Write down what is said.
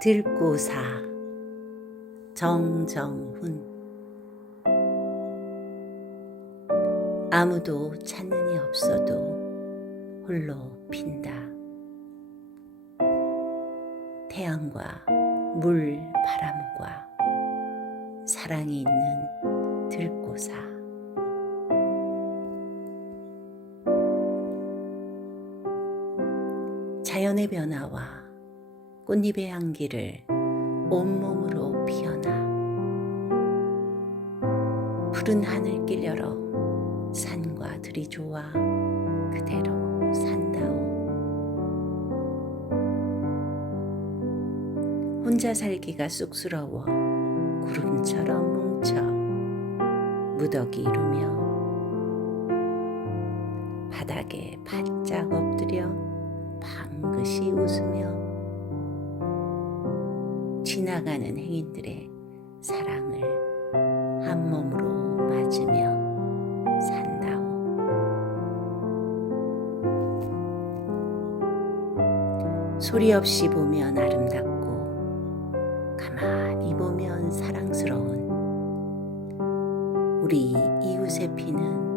들고사 정정훈 아무도 찾는 이 없어도 홀로 핀다. 태양과 물, 바람과 사랑이 있는 들고사. 자연의 변화와 꽃잎의 향기를 온몸으로 피어나 푸른 하늘길 열어 산과 들이 좋아 그대로 산다오. 혼자 살기가 쑥스러워 구름처럼 뭉쳐 무더기 이루며 바닥에 바짝 엎드려 방긋이 웃으며 지나가는 행인들의 사랑을 한 몸으로 맞으며 산다오. 소리 없이 보면 아름답고 가만히 보면 사랑스러운 우리 이웃에 피는